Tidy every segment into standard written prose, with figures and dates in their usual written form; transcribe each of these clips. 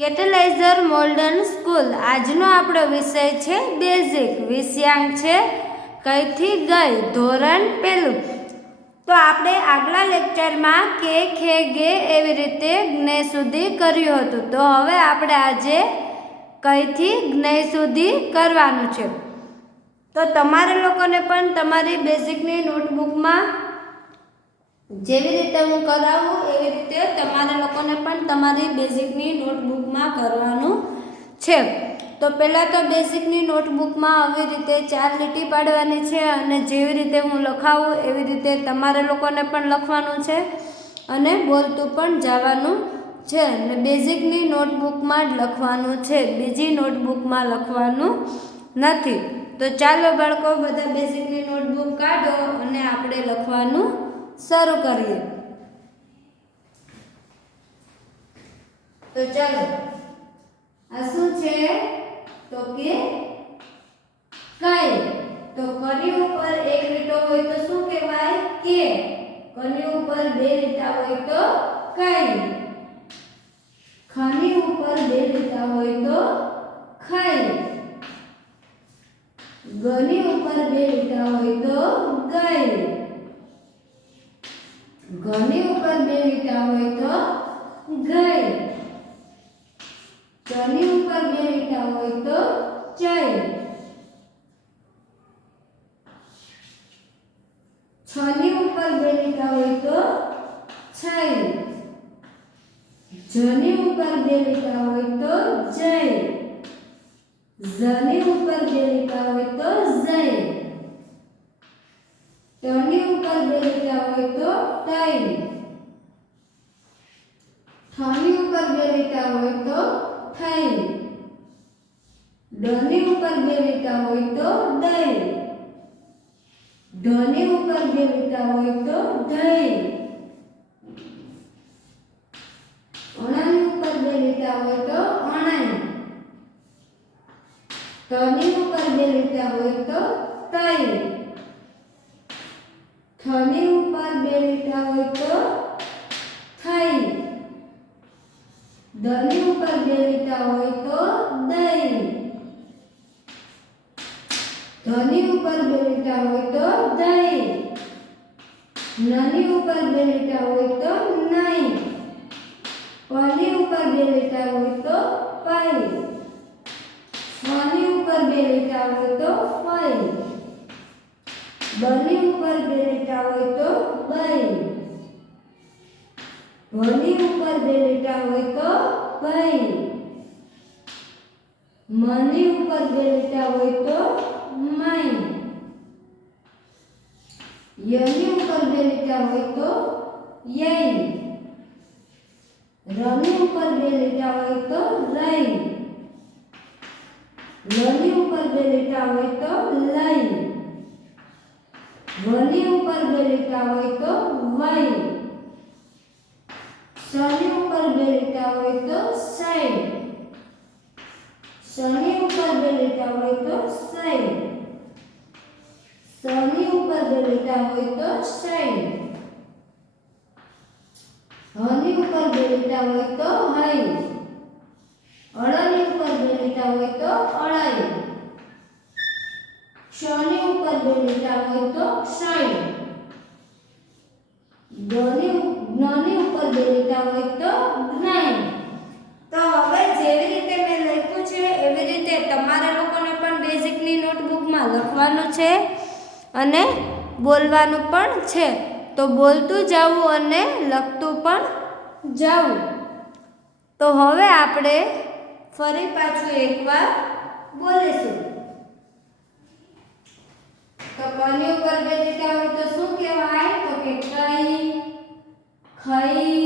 કેટેલાઇઝર modern school આજનો આપણો વિષય છે બેઝિક. વિષયાંક છે કઈથી ગઈ, ધોરણ પહેલું. તો આપણે આગલા લેક્ચરમાં કે, ખે, ગે એવી રીતે જ્ઞ સુધી કર્યું હતું. તો હવે આપણે આજે કઈથી જ્ઞ સુધી કરવાનું છે. તો તમારે લોકોને પણ તમારી બેઝિકની નોટબુકમાં જેવી રીતે હું કરાવું એવી રીતે તમારે લોકોને પણ તમારી બેઝિકની નોટબુકમાં કરવાનું છે. તો પહેલાં તો બેઝિકની નોટબુકમાં આવી રીતે 4 લીટી પાડવાની છે અને જેવી રીતે હું લખાવું એવી રીતે તમારે લોકોને પણ લખવાનું છે અને બોલતું પણ જવાનું છે. અને બેઝિકની નોટબુકમાં જ લખવાનું છે, બીજી નોટબુકમાં લખવાનું નથી. તો ચાલો બાળકો, બધા બેઝિકની નોટબુક કાઢો અને આપણે લખવાનું શરૂ કરીએ. તો ચાલો, આ શું છે? તો કે કઈ. તો કની ઉપર એક લીટો હોય તો શું કહેવાય? કે. કની ઉપર બે લીટા હોય તો કઈ. ખની ઉપર બે લીટા હોય તો ખઈ. ગની ઉપર બે લીટા હોય તો ગઈ. ઘની ઉપર બે લીટા હોય તો ગઈ. ચની ઉપર બે લીટા હોય તો ચઈ. છની ઉપર બે લીટા હોય તો છઈ. જની ઉપર બે લીટા હોય તો જઈ. ઝની ઉપર બે લીટા હોય તો ઝઈ. ટની ઉપર બે લીટા હોય તો ટઈ. ઠની ઉપર બે લીટા હોય તો ઠઈ. ડની ઉપર બે લીટા હોય તો ડઈ. ઢની ઉપર બે લીટા હોય તો ઢઈ. અણાની ઉપર બે લીટા હોય તો અણાઈ. તની ઉપર બે લીટા હોય તો તઈ. થની ઉપર બે લીટા હોય તો થઈ. દની ઉપર બે લીટા હોય તો દઈ. ધની ઉપર બે લીટા હોય તો દઈ. નની ઉપર બે લીટા હોય તો નઈ. પની ઉપર બે લીટા હોય તો પઈ. ફની ઉપર બે લીટા હોય તો ફઈ. બની ઉપર બે લીટા હોય તો બઈ. ભની ઉપર બે લીટા હોય તો ભઈ. મની ઉપર બે લીટા હોય તો મઈ. યની ઉપર બે લીટા હોય તો યઈ. રની ઉપર બે લીટા હોય તો રઈ. લની ઉપર બે લીટા હોય તો લઈ. વની ઉપર બે લીટા હોય તો વઈ. સની ઉપર બે લીટા હોય તો સઈ. સની ઉપર બે લીટા હોય તો સઈ. સની ઉપર બે લીટા હોય તો સઈ. હની ઉપર બે લીટા હોય તો હઈ. અળની ઉપર બે લીટા હોય તો અળઈ. ક્ષની ઉપર બે લીટા હોય તો ક્ષઈ. જ્ઞની ઉપર બે લીટા હોય તો જ્ઞઈ. તો હવે જેવી રીતે મેં લખ્યું છે એવી રીતે તમારા લોકોને પણ બેઝિકની નોટબુકમાં લખવાનું છે અને બોલવાનું પણ છે. તો બોલતું જવું અને લખતું પણ જવું. તો હવે આપણે ફરી પાછું એકવાર બોલીશું. તો કની ઉપર બે લીટા હોય તો શું કહેવાય? તો કે કઈ, ખઈ,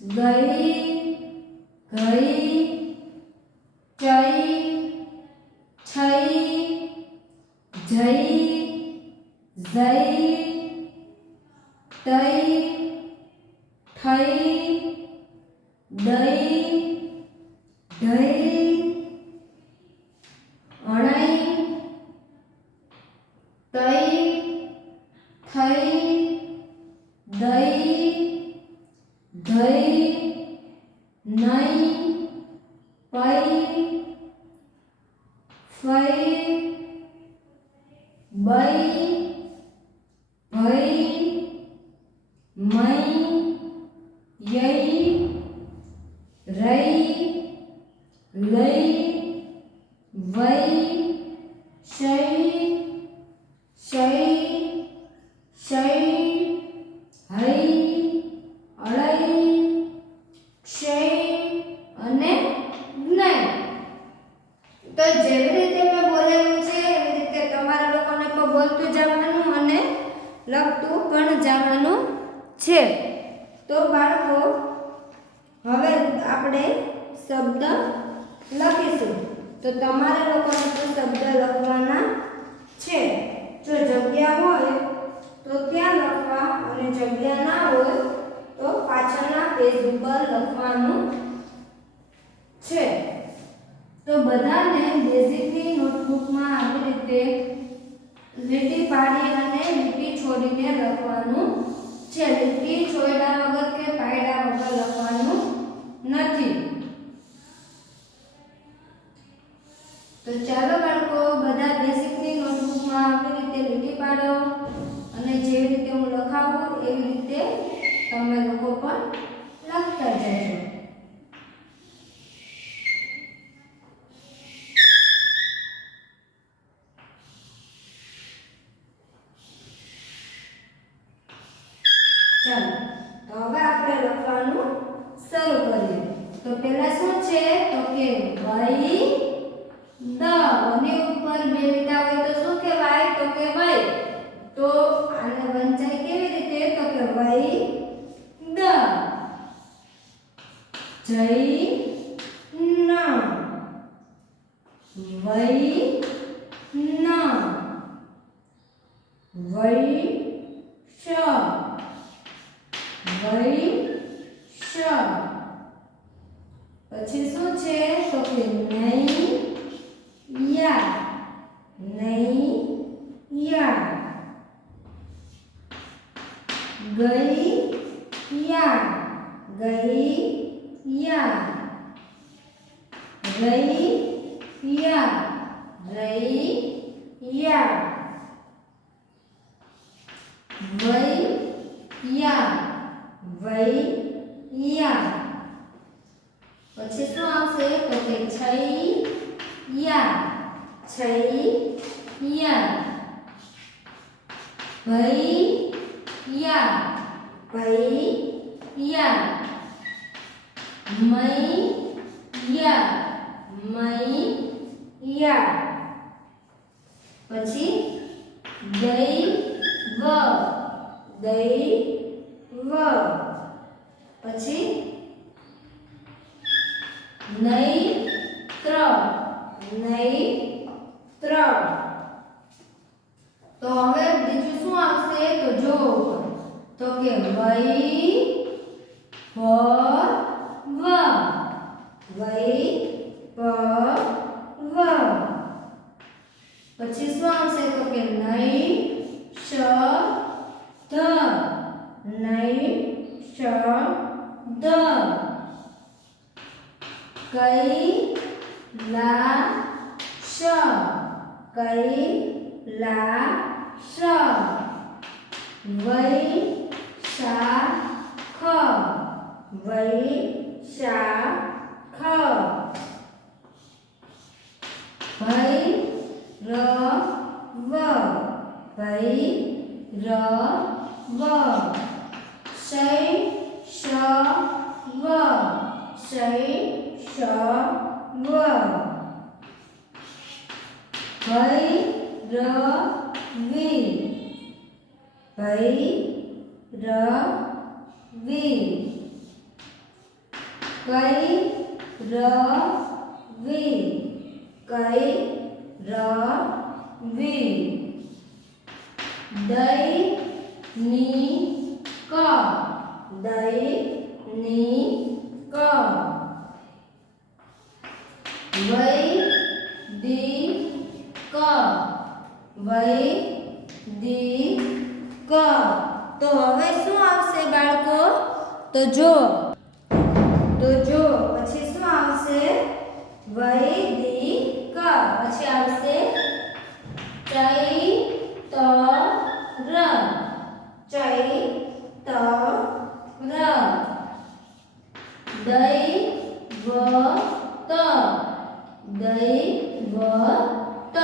ગઈ, ઘઈ, ચઈ, છઈ, જઈ, ઝઈ, તઈ, ઠઈ, દઈ, ઢઈ, અણઈ, તઈ, થઈ, દઈ, ધઈ, નઈ, પઈ ફઈ બઈ ભઈ મઈ યઈ રઈ લઈ વઈ શઈ શઈ શઈ હઈ અળઈ ક્ષય અને જ્ઞય. તો જેવી રીતે મેં બોલેલું છે એવી રીતે તમારા લોકોને પણ બોલતું જવાનું અને લખતું પણ જવાનું છે. તો બાળકો હવે આપણે શબ્દ લખીશું. તો તમારા લોકોને તો શબ્દ લખવાના છે. જો જગ્યા હોય તો ત્યાં લખવા અને જગ્યા ના હોય તો પાછળના પેજ ઉપર લખવાનું છે. તો બધાને બેઝિકની નોટબુકમાં આવી રીતે લીટી પાડી અને લીટી છોડીને લખવાનું છે. લીટી છોડ્યા વગર કે પાડ્યા વગર લખવાનું નથી. તો ચાલો બાળકો બધા બેઝિકની નોટબુકમાં આવી રીતે લીટી પાડો અને જેવી રીતે હું લખાવું એવી રીતે તમે લોકો પણ લખતા જજો. ચાલો તો હવે આપણે લખવાનું શરૂ કરીએ. તો પહેલા શું છે તો કે વઈ દ. અને ઉપર બે લીટા હોય તો શું કહેવાય તો કે વઈ. તો આને વંચાય કેવી રીતે તો કે વઈ દ. જઈ ન વઈ ન વઈ શ વઈ શ. પછી શું છે તો કે નઈ યા નઈ યા ગઈ યા ગઈ યા રઈ યા રઈ યા વઈ યા વઈ યા. પછી શું આવશે તો કે છઈ યા છઈ યા ભઈ યા ભઈ યા મઈ યા મઈ યા. પછી દઈ વ દઈ વ. પછી નૈત્ર નૈત્ર. તો હવે બીજું શું આવશે તો જો તો કે વૈ ભવ વૈ ભવ. પછી શું આવશે તો કે નૈષધ નૈષધ. કૈલાશ કૈલાશ. વૈશાખ વૈશાખ. ભૈરવ ભૈરવ. શૈશવ શૈશવ. ભૈરવી ભૈરવી. કૈરવી કૈરવી. દૈનિક દૈનિક. વૈદિક વૈદિક. તો હવે શું આવશે બાળકો તો જો પછી શું આવશે દૈવત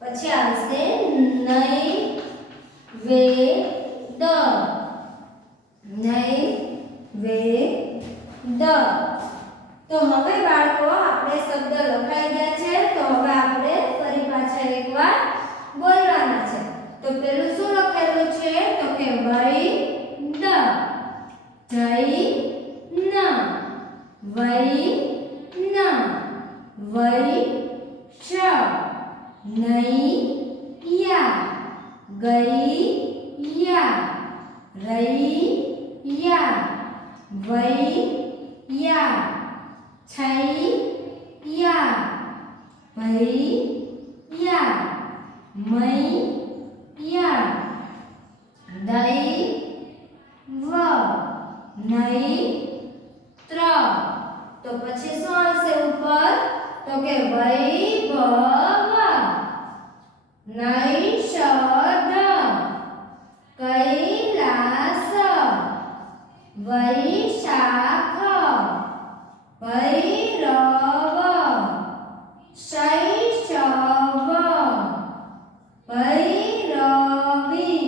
પછી આવશે નૈવેદ તો હવે બાળકો આપણે શબ્દ લખાઈ ગયા છે તો હવે આપણે ફરી પાછા એકવાર બોલવાના છે તો પેલું શું લખેલું છે તો કે વૈદ વૈશ નૈયા ગૈયા રૈયા વૈયા છૈયા ભૈયા મૈયા દૈવ નૈત્ર તો પછી શું આવશે ઉપર તો કે વૈભવ નૈષધ કૈલાસ વૈશાખ ભૈરવ શૈશવ ભૈરવી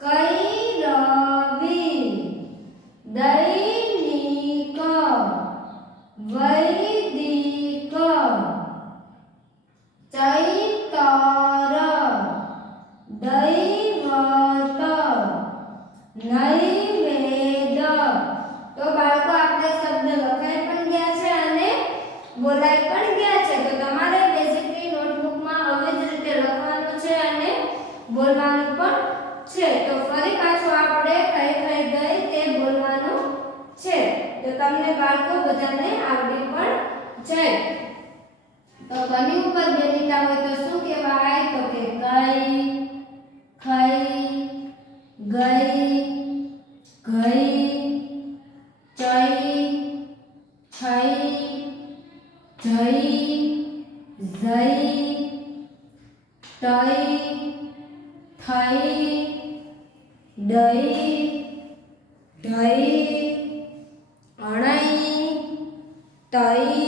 કૈરવી દૈનિક વૈદિક ચૈતર દૈવત નૈવેદ તો બાળકો આપણે શબ્દ લખાઈ પણ ગયા છે અને બોલાઈ પણ ગયા છે તો તમારે બેઝિકલી નોટબુકમાં આવી જ રીતે લખવાનું છે અને બોલવાનું પણ છે તો ફરી પાછું આપણે કઈ ગઈ તે બોલવાનું છે તો તમને બાળકો બધાને આવડી પણ જાય તો કની ઉપર બે લીટા હોય તો શું કહેવાય તો કે કઈ ખઈ ગઈ ઘઈ ચઈ છઈ જઈ જઈ તઈ થઈ દઈ ઢઈ અણઈ તઈ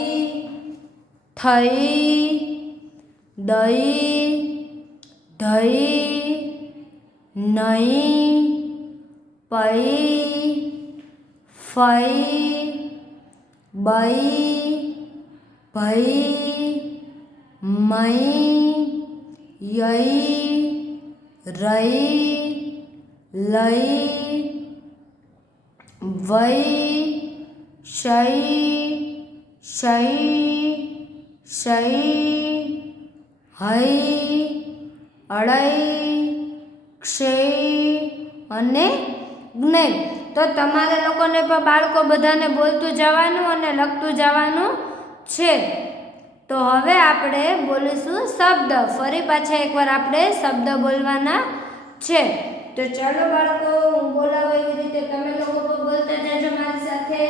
થઈ દઈ ઢઈ નઈ પઈ ફઈ બઈ ભઈ મઈ યઈ રઈ લઈ વઈ શઈ શઈ હઈ અળઈ ક્ષય અને જ્ઞ તો તમારે લોકોને પણ બાળકો બધાને બોલતું જવાનું અને લખતું જવાનું છે તો હવે આપણે બોલીશું શબ્દ ફરી પાછા એકવાર આપણે શબ્દ બોલવાના છે તો ચાલો બાળકો હું બોલાવું એવી રીતે તમે લોકો પણ બોલતા જજો મારી સાથે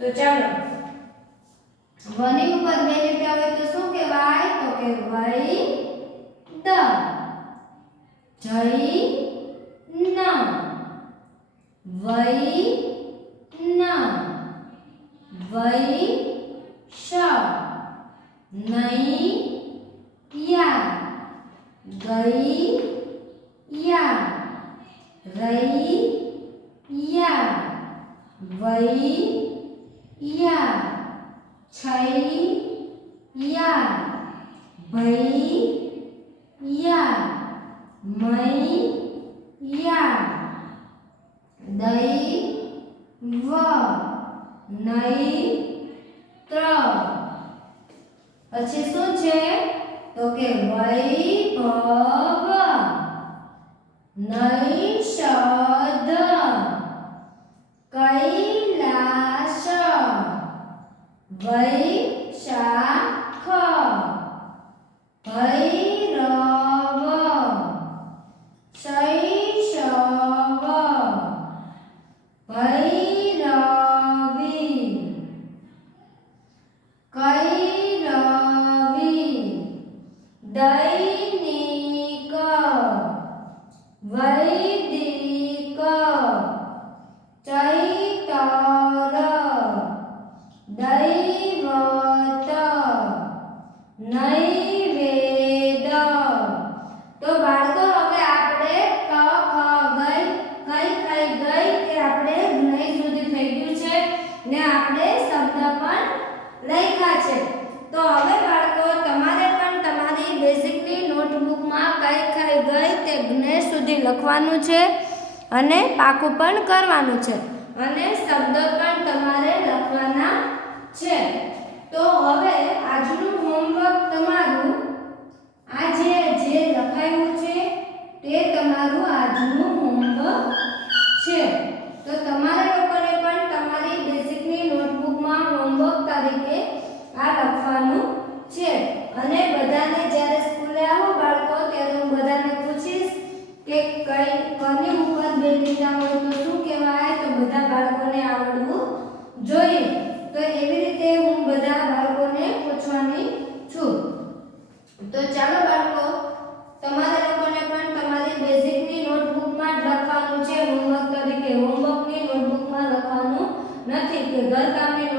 તો ચાલો વની ઉપર બે લીટા હોય તો શું કહેવાય તો કે વૈ દ જઈ ન વૈ ન વૈ શ નઈ યા ગઈ યા રઈ યા વૈ યા છઈ યા ભઈ યા મઈ યા દઈ વ નઈ ત્ર પછી શું છે તો કે વૈભવ નૈષધ કૈલાસ વૈશાખ ભૈરવ શૈશવ ભૈરવી કૈરવી દૈનિક વૈદિક ચૈતર આપણે શબ્દ પણ લખ્યા છે. તો હવે બાળકો તમારે પણ તમારી બેઝિકની નોટબુકમાં કઈ કઈ ગઈ તે જ્ઞેય સુધી લખવાનું છે અને પાકું પણ કરવાનું છે અને શબ્દો પણ તમારે લખવાના છે. તો હવે આજનું હોમવર્ક તમારું આજે જે લખાયું છે તે તમારું આજનું હોમવર્ક છે. તો તમારે લોકોને પણ તમારી બેઝિકની નોટબુકમાં હોમવર્ક તરીકે આ લખવાનું છે અને બધાને જ્યારે સ્કૂલે આવો બાળકો ત્યારે હું બધાને પૂછીશ કે કોની ઉપર બે લીટા હોય તો શું કહેવાય, તો બધા બાળકોને આવડવું જોઈએ. તો એવી રીતે હું બધા બાળકોને પૂછવાની છું. તો ચાલો બાળકો તમારા લોકોને પણ તમારી બેઝિકની નોટબુકમાં જ લખવાનું છે હોમવર્ક તરીકે. હોમવર્કની નોટબુકમાં લખવાનું નથી કે ઘરકામની